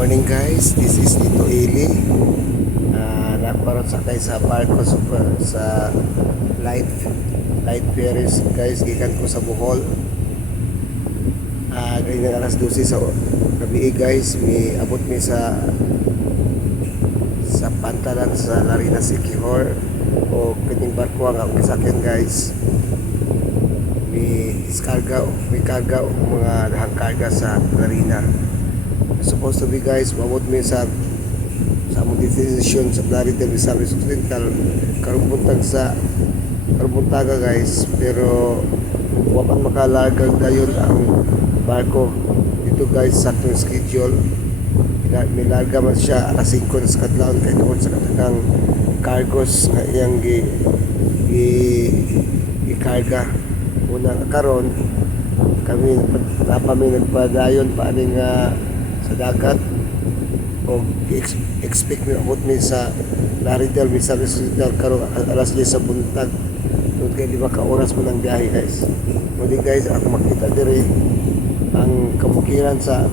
morning guys, this is Lito Eli. Nagparot sakay sa barko sa light ferries guys, gikan ko sa Bohol. Ganyan alas 12 sa gabi guys, may abot mi sa pantalan sa Larina Siquijor o kanyang barko ang kisakyan guys. May karga o mga dahang karga sa Larina. Supposed to be guys, mabot mi sa among destination sa Clarita Misamis Occidental karupuntaga guys, pero wapan makalarga gayon ang barko dito guys. Saktong schedule, may larga man siya alas 5 sa kadlawon kay tungod sa katagang cargos nga iyang i-karga. Una karon kami nagpadayon paaning sa dagat o expect mi abot mi sa Laridel Misamis Occidental karon alas 10 sa buntag. Tungod kay 5 ka oras mo ng biyahe guys. Muli guys, ako makita diri ang kabukiran sa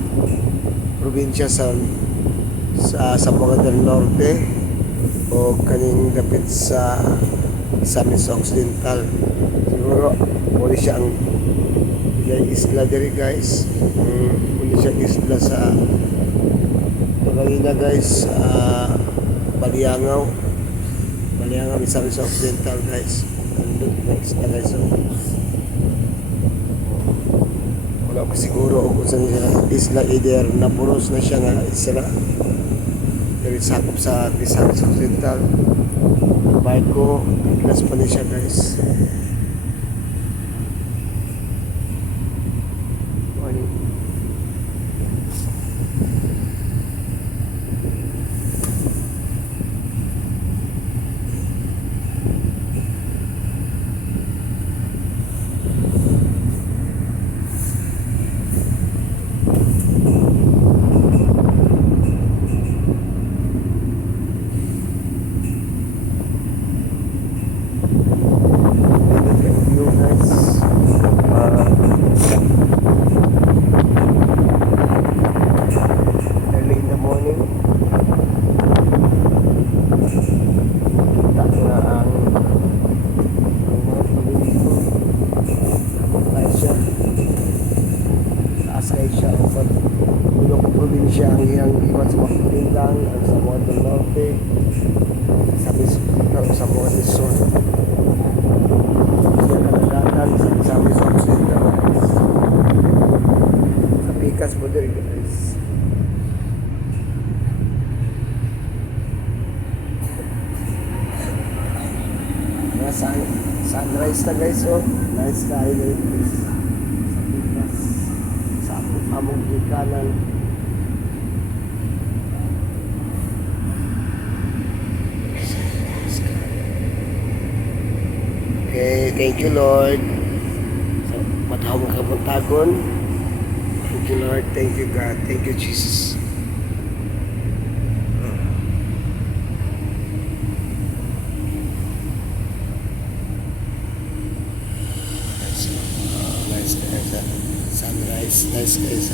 probinsya sa Zamboanga del Norte o kaning dapit sa Misamis Occidental. Siguro muli siya ang isla diri guys. Muli siya isla sa Tulangina guys, Baliangaw Misamis Occidental guys. Nandun guys na guys. So, wala ko siguro kung saan siya isla, either napuros na siya nga isla dari sakop sa Misamis Occidental. Barko pilas pa niya guys. Probinsya ang iyang iwan sa Makilingang, ang Zamboanga del Norte, sa Zamboanga del Sur. Siya kadagatan sa Misamis Occidental guys. Sa pikas mo diri guys. Sunrise na guys, oh. Nice kayo diri guys. Sa pikas. Sa among gikanan. Okay, thank you Lord sa matawag kapuntagon. Thank you Lord, thank you God, thank you Jesus. Nice guys, sunrise, nice guys.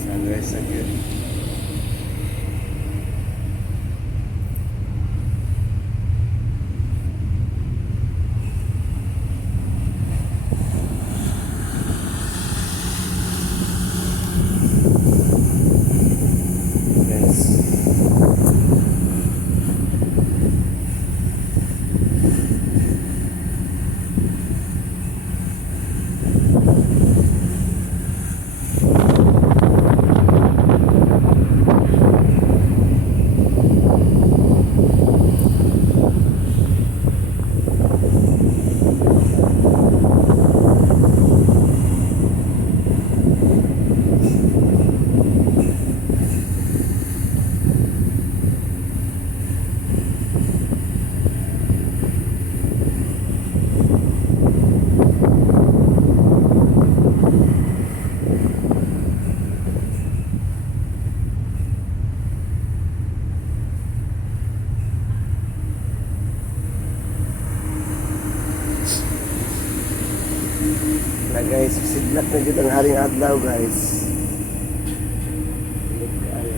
Sunrise again. Nice. guys, sidlak na dito ang haring adlaw guys. Look kayo.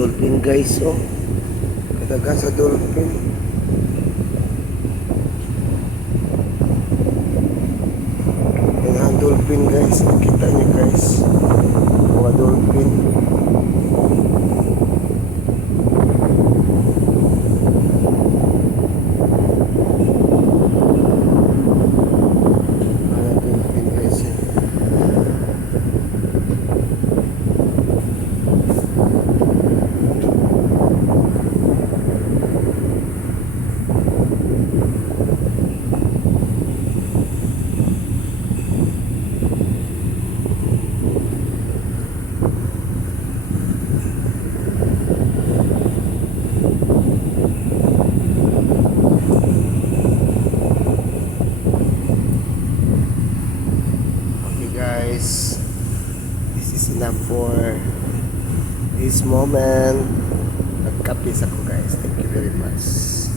Dolphin guys, oh. Kataga sa dolphin. Yan ang dolphin guys. Nakita niyo guys. Mga dolphin. Mga dolphin guys. Guys, this is enough for this moment. Nagkapis ako guys. Thank you very much.